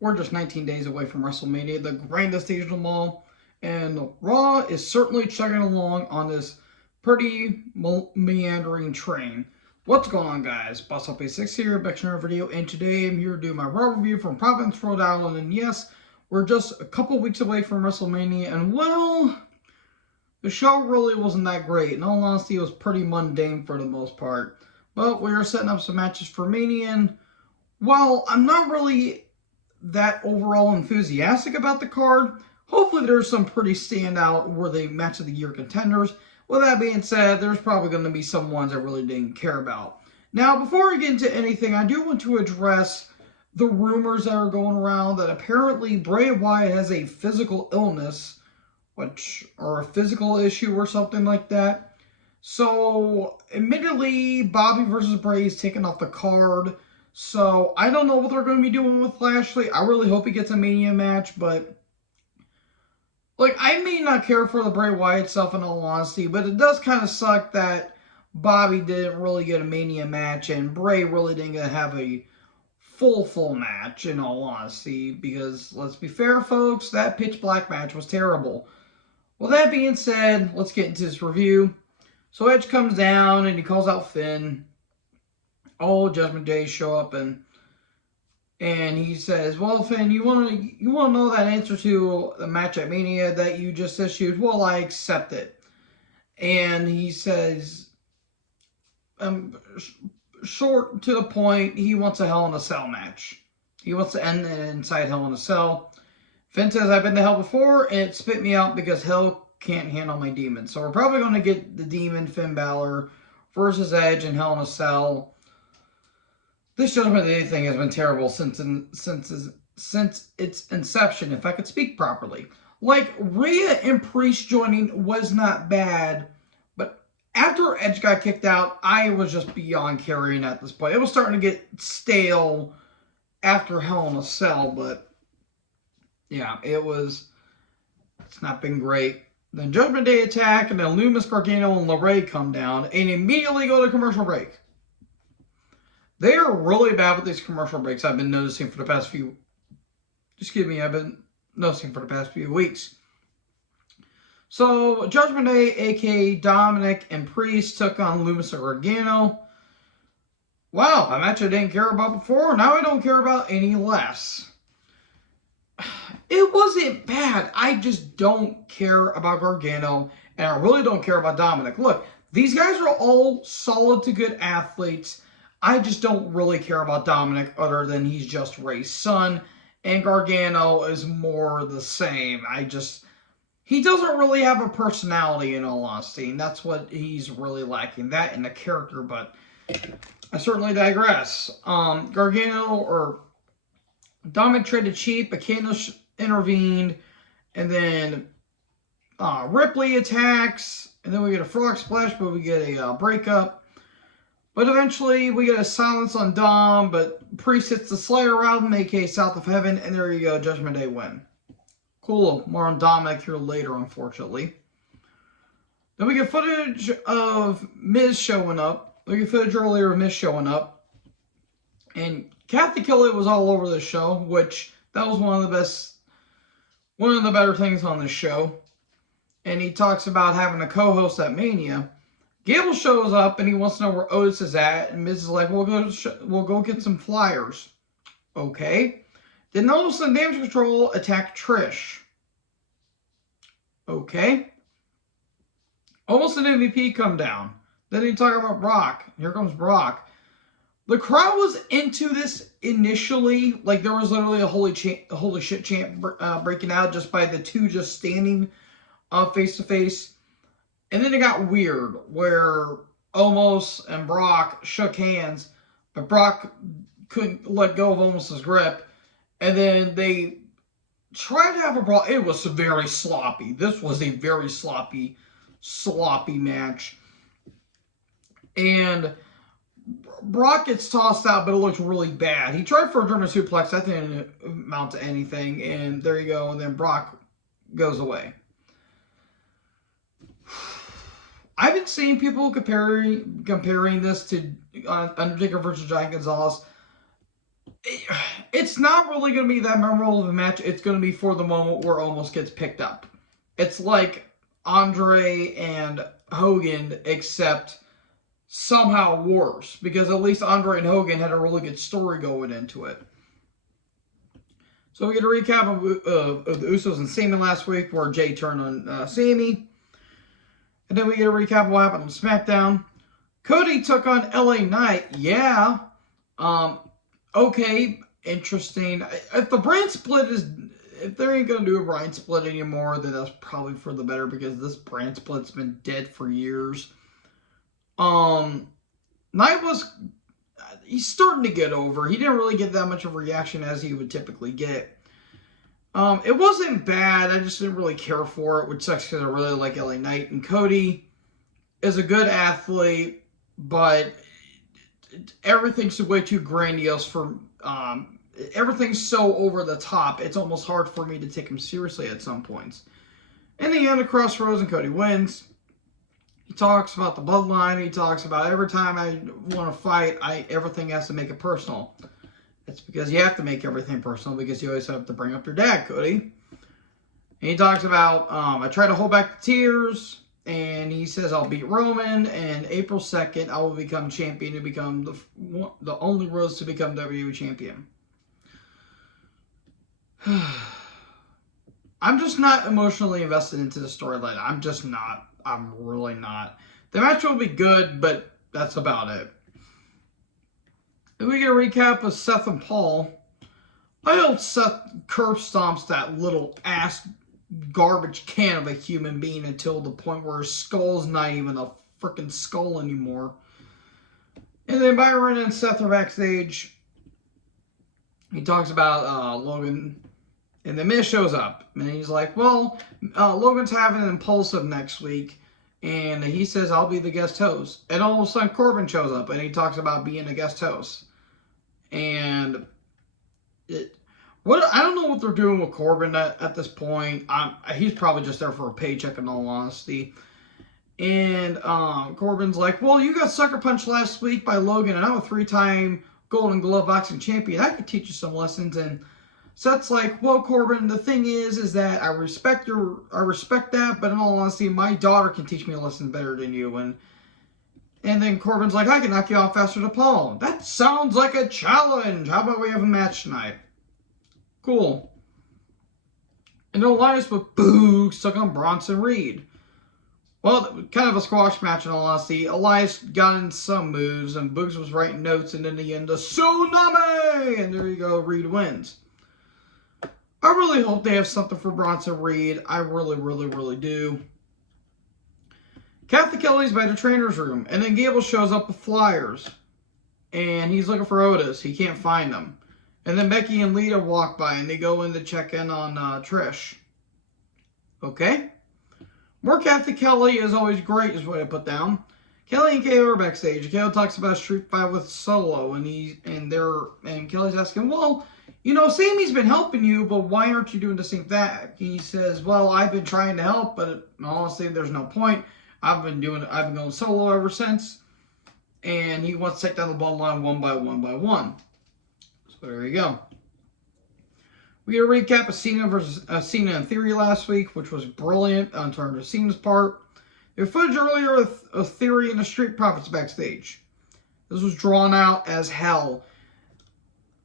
We're just 19 days away from WrestleMania, the grandest stage of them all, and Raw is certainly chugging along on this pretty meandering train. What's going on, guys? Boss Up 6 here, back to another video, and today I'm here to do my Raw review from Providence, Rhode Island, and yes, we're just a couple weeks away from WrestleMania, and well, the show really wasn't that great. In all honesty, it was pretty mundane for the most part. But we are setting up some matches for Mania, and while I'm not really that overall enthusiastic about the card, hopefully there's some pretty standout worthy match of the year contenders. With that being said, there's probably going to be some ones I really didn't care about. Now, before I get into anything, I do want to address the rumors that are going around that apparently Bray Wyatt has a physical illness, or a physical issue or something like that. So, admittedly, Bobby versus Bray is taken off the card. So, I don't know what they're going to be doing with Lashley. I really hope he gets a Mania match, but I may not care for the Bray Wyatt stuff in all honesty, but it does kind of suck that Bobby didn't really get a Mania match and Bray really didn't get to have a full match in all honesty, because let's be fair, folks, that pitch black match was terrible. Well, that being said, let's get into this review. So Edge comes down and he calls out Finn. All Judgment Day show up and he says, "Well, Finn, you want to know that answer to the match at Mania that you just issued? Well, I accept it." And he says, short to the point, he wants a Hell in a Cell match. He wants to end it inside Hell in a Cell. Finn says, "I've been to Hell before, and it spit me out because Hell can't handle my demons." So we're probably going to get the demon Finn Balor versus Edge in Hell in a Cell. This Judgment Day thing has been terrible since its inception, if I could speak properly. Rhea and Priest joining was not bad, but after Edge got kicked out, I was just beyond carrying at this point. It was starting to get stale after Hell in a Cell, but yeah, it's not been great. Then Judgment Day attack, and then Lumis, Gargano, and Rhode come down, and immediately go to commercial break. They are really bad with these commercial breaks. I've been noticing for the past few weeks. So, Judgment Day, aka Dominic and Priest, took on Lumis and Gargano. Wow, a match I didn't care about before, now I don't care about any less. It wasn't bad. I just don't care about Gargano, and I really don't care about Dominic. Look, these guys are all solid to good athletes. I just don't really care about Dominic other than he's just Ray's son, and Gargano is more the same. He doesn't really have a personality in all honesty, and that's what he's really lacking, that in the character, but I certainly digress. Dominic traded cheap, Akano intervened, and then Ripley attacks, and then we get a frog splash, but we get a breakup. But eventually, we get a silence on Dom, but Priest hits the Slayer Realm, aka South of Heaven, and there you go, Judgment Day win. Cool, more on Dominic here later, unfortunately. Then we get footage of Miz showing up. We get footage earlier of Miz showing up. And Kathy Kelly was all over the show, which that was one of the better things on the show. And he talks about having a co-host at Mania. Gable shows up and he wants to know where Otis is at, and Miz is like, we'll go get some flyers. Okay. Then Notice and Damage Control attack Trish. Okay. Almost an MVP come down. Then he talk about Brock. Here comes Brock. The crowd was into this initially. There was literally a holy shit chant breaking out just by the two just standing face to face. And then it got weird, where Omos and Brock shook hands, but Brock couldn't let go of Omos' grip. And then they tried to have a brawl. It was very sloppy. This was a very sloppy match. And Brock gets tossed out, but it looks really bad. He tried for a German suplex. That didn't amount to anything. And there you go. And then Brock goes away. I've been seeing people comparing this to Undertaker versus Giant Gonzalez. It's not really going to be that memorable of a match. It's going to be for the moment where Omos gets picked up. It's like Andre and Hogan, except somehow worse, because at least Andre and Hogan had a really good story going into it. So we get a recap of the Usos and Sami last week, where Jay turned on Sami. And then we get a recap of what happened on SmackDown. Cody took on LA Knight. Yeah. Okay. Interesting. If the brand split is... If they ain't going to do a brand split anymore, then that's probably for the better, because this brand split's been dead for years. Knight was... He's starting to get over. He didn't really get that much of a reaction as he would typically get. It wasn't bad. I just didn't really care for it, which sucks because I really like LA Knight. And Cody is a good athlete, but everything's way too grandiose for... everything's so over the top, it's almost hard for me to take him seriously at some points. In the end, of Crossroads, and Cody wins. He talks about the bloodline. He talks about every time I want to fight, everything has to make it personal. It's because you have to make everything personal, because you always have to bring up your dad, Cody. And he talks about, I try to hold back the tears, and he says I'll beat Roman, and April 2nd, I will become champion and become the only rose to become WWE champion. I'm just not emotionally invested into the storyline. I'm just not. I'm really not. The match will be good, but that's about it. Then we get a recap of Seth and Paul. I hope Seth curb stomps that little ass garbage can of a human being until the point where his skull's not even a freaking skull anymore. And then Byron and Seth are backstage. He talks about Logan, and the Miz shows up, and he's like, well, Logan's having an impulsive next week, and he says, I'll be the guest host. And all of a sudden, Corbin shows up, and he talks about being a guest host. And I don't know what they're doing with Corbin at this point. He's probably just there for a paycheck, in all honesty. And Corbin's like, well, you got sucker punched last week by Logan, and I'm a 3-time Golden Glove boxing champion. I could teach you some lessons. And Seth's like, well, Corbin, the thing is that I respect that, but in all honesty, my daughter can teach me a lesson better than you. And then Corbin's like, I can knock you off faster than Paul. That sounds like a challenge. How about we have a match tonight? Cool. And then Elias with Boogs took on Bronson Reed. Well, kind of a squash match in all honesty. Elias got in some moves, and Boogs was writing notes, and in the end, the tsunami! And there you go, Reed wins. I really hope they have something for Bronson Reed. I really, really, really do. Kathy Kelly's by the trainer's room, and then Gable shows up with flyers. And he's looking for Otis. He can't find them. And then Becky and Lita walk by, and they go in to check in on Trish. Okay. More Kathy Kelly is always great, is what I put down. Kelly and KO are backstage. KO talks about a street fight with Solo, and Kelly's asking, well, you know, Sammy's been helping you, but why aren't you doing the same thing? He says, well, I've been trying to help, but honestly, there's no point. I've been going solo ever since, and he wants to take down the bloodline one by one. So there you go. We get a recap of Cena versus Cena and Theory last week, which was brilliant in terms of Cena's part. There's footage earlier of Theory and the Street Profits backstage. This was drawn out as hell.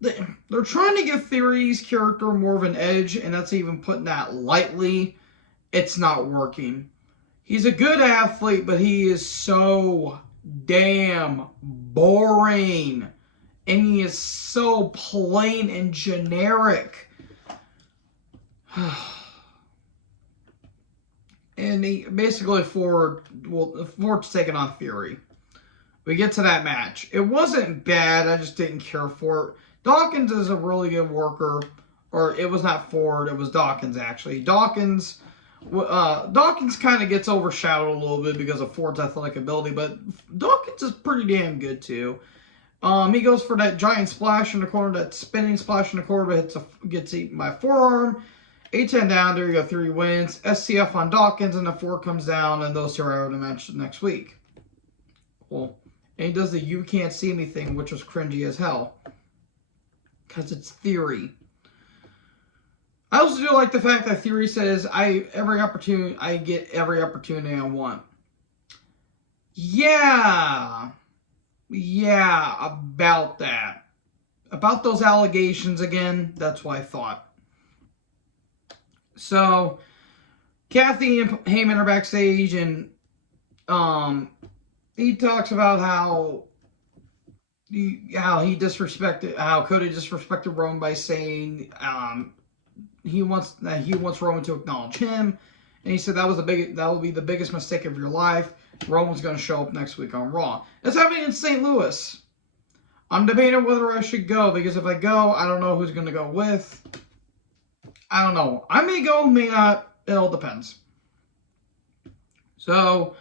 They're trying to give Theory's character more of an edge, and that's even putting that lightly. It's not working. He's a good athlete, but he is so damn boring. And he is so plain and generic. And he basically Ford's taking on Theory. We get to that match. It wasn't bad. I just didn't care for it. Dawkins is a really good worker. Or it was not Ford. It was Dawkins, actually. Dawkins kind of gets overshadowed a little bit because of Ford's athletic ability. But Dawkins is pretty damn good, too. He goes for that giant splash in the corner. That spinning splash in the corner. But gets eaten by forearm. 8-10 down, there you go, 3 wins. SCF on Dawkins, and the 4 comes down, and those 2 are out of the match next week. Cool. And he does the you can't see me thing, which was cringy as hell. because it's Theory. I also do like the fact that Theory says I get every opportunity I want. Yeah, about that. About those allegations again, that's what I thought. So, Kathy and Heyman are backstage, and he talks about how Cody disrespected Roman by saying he wants Roman to acknowledge him, and he said that will be the biggest mistake of your life. Roman's going to show up next week on Raw. It's happening in St. Louis. I'm debating whether I should go, because if I go, I don't know who's going to go with. I don't know. I may go, may not. It all depends. So,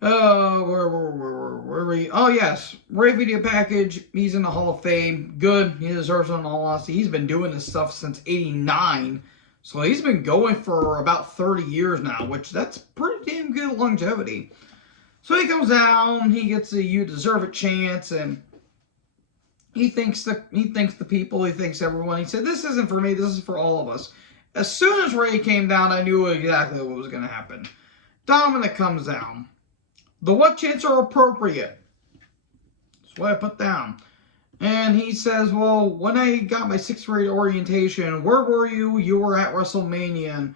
where were we? Oh, yes. Ray Video Package. He's in the Hall of Fame. Good. He deserves it in all honesty. He's been doing this stuff since '89. So he's been going for about 30 years now, which that's pretty damn good longevity. So he comes down. He gets a "You Deserve It" chance, and he thanks the people. He thanks everyone. He said, "This isn't for me. This is for all of us." As soon as Ray came down, I knew exactly what was going to happen. Dominic comes down. The what chants are appropriate. That's what I put down. And he says, well, when I got my 6th grade orientation, where were you? You were at WrestleMania. And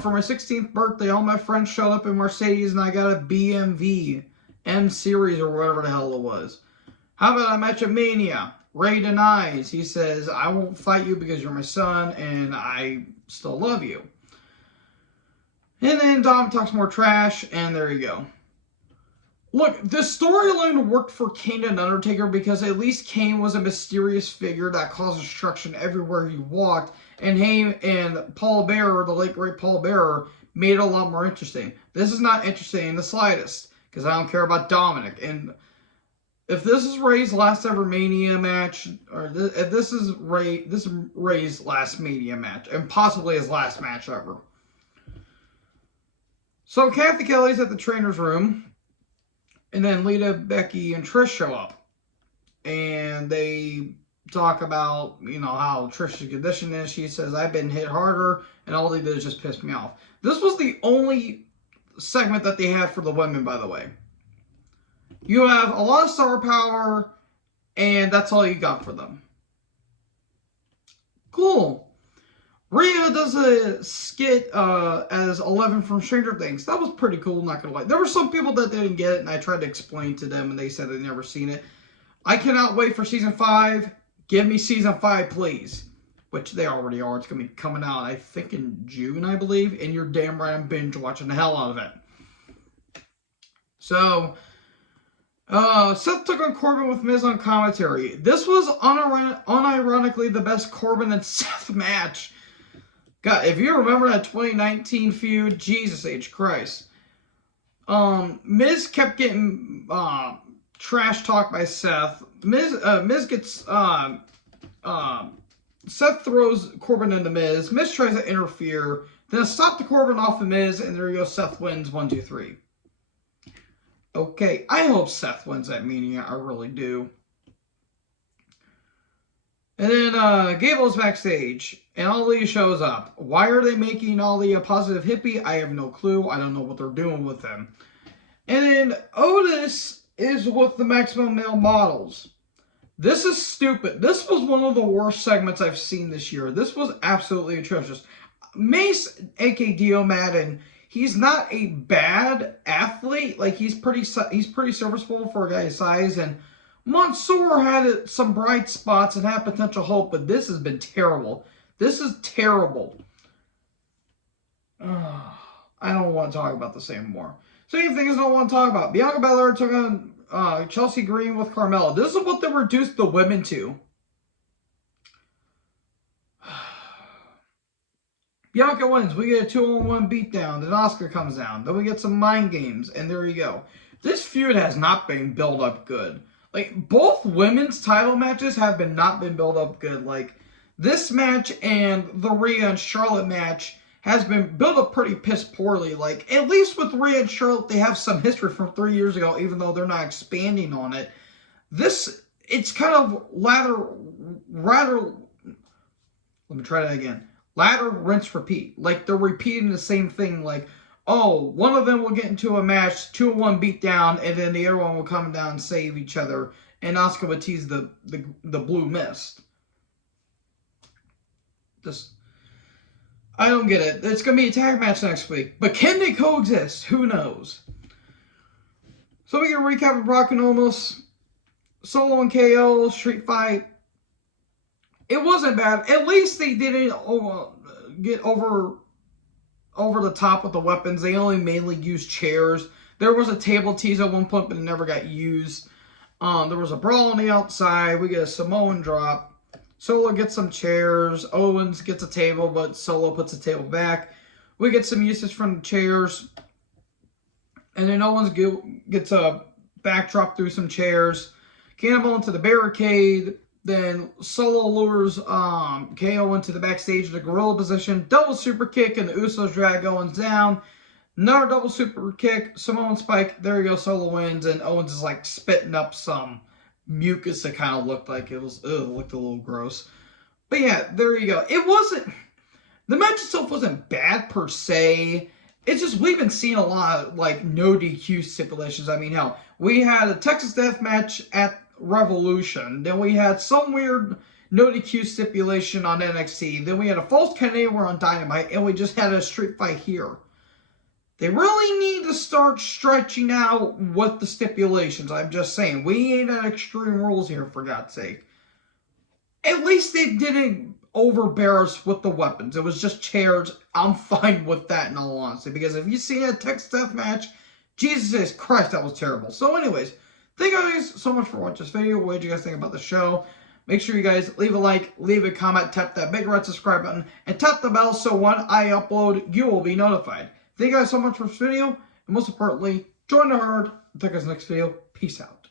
for my 16th birthday, all my friends showed up in Mercedes, and I got a BMW M Series or whatever the hell it was. How about a match at Mania? Ray denies. He says, I won't fight you because you're my son, and I still love you. And then Dom talks more trash, and there you go. Look, the storyline worked for Kane and Undertaker because at least Kane was a mysterious figure that caused destruction everywhere he walked, and Paul Bearer, the late great Paul Bearer, made it a lot more interesting. This is not interesting in the slightest because I don't care about Dominic. And if this is Ray's last ever Mania match, or if this is Ray's last Mania match, and possibly his last match ever. So Kathy Kelly's at the trainer's room. And then Lita, Becky, and Trish show up. And they talk about, how Trish's condition is. She says, I've been hit harder, and all they did is just piss me off. This was the only segment that they had for the women, by the way. You have a lot of star power, and that's all you got for them. Cool. Rhea does a skit as 11 from Stranger Things. That was pretty cool, not gonna lie. There were some people that didn't get it, and I tried to explain to them, and they said they'd never seen it. I cannot wait for Season 5. Give me Season 5, please. Which they already are. It's gonna be coming out, I think, in June, I believe. And you're damn right I'm binge watching the hell out of it. So, Seth took on Corbin with Miz on commentary. This was unironically the best Corbin and Seth match. God, if you remember that 2019 feud, Jesus H. Christ. Miz kept getting trash talked by Seth. Miz gets Seth throws Corbin into Miz. Miz tries to interfere. Then stop the Corbin off of Miz, and there you go. Seth wins 1, 2, 3. Okay, I hope Seth wins that Mania. I really do. And then Gable's backstage, and Ali shows up. Why are they making Ali a positive hippie? I have no clue. I don't know what they're doing with him. And then Otis is with the Maximum Male Models. This is stupid. This was one of the worst segments I've seen this year. This was absolutely atrocious. Mace, a.k.a. Dio Madden, he's not a bad athlete. Like, he's pretty serviceable for a guy his size, and Mansoor had some bright spots and had potential hope, but this has been terrible. This is terrible. I don't want to talk about this anymore. Same thing as I don't want to talk about. Bianca Belair took on Chelsea Green with Carmella. This is what they reduced the women to. Bianca wins. We get a 2-on-1 beatdown. Then Asuka comes down. Then we get some mind games, and there you go. This feud has not been built up good. Like, both women's title matches have not been built up good. Like, this match and the Rhea and Charlotte match has been built up pretty piss poorly. Like, at least with Rhea and Charlotte, they have some history from 3 years ago, even though they're not expanding on it. This it's kind of rather. Let me try that again. Ladder, rinse, repeat. Like they're repeating the same thing. Like, oh, one of them will get into a match, 2-1 beat down, and then the other one will come down and save each other. And Asuka would tease the blue mist. Just, I don't get it. It's gonna be a tag match next week, but can they coexist? Who knows? So we can recap of Brock and Omos, Solo and KO, Street Fight. It wasn't bad. At least they didn't get over the top with the weapons. They only mainly used chairs. There was a table tease at one point, but it never got used. There was a brawl on the outside. We get a Samoan drop. Solo gets some chairs. Owens gets a table, but Solo puts the table back. We get some usage from the chairs. And then Owens gets a backdrop through some chairs. Cannonball into the barricade. Then Solo lures KO into the backstage in the gorilla position. Double super kick, and the Usos drag Owens down. Another double super kick. Samoan spike. There you go. Solo wins, and Owens is like spitting up some mucus that kind of looked like it looked a little gross. But yeah, there you go. It wasn't, the match itself wasn't bad per se. It's just we've been seeing a lot of like no DQ stipulations. I mean, hell, we had a Texas Death Match at Revolution. Then we had some weird no DQ stipulation on NXT. Then we had a false count anywhere on Dynamite, and we just had a street fight here. They really need to start stretching out what the stipulations. I'm just saying, we ain't at Extreme Rules here, for God's sake. At least they didn't overbear us with the weapons. It was just chairs. I'm fine with that, in all honesty. Because if you see a Texas Death Match, Jesus Christ, that was terrible. So anyways, thank you guys so much for watching this video. What did you guys think about the show? Make sure you guys leave a like, leave a comment, tap that big red subscribe button, and tap the bell so when I upload, you will be notified. Thank you guys so much for this video, and most importantly, join the herd. Until guys next video, peace out.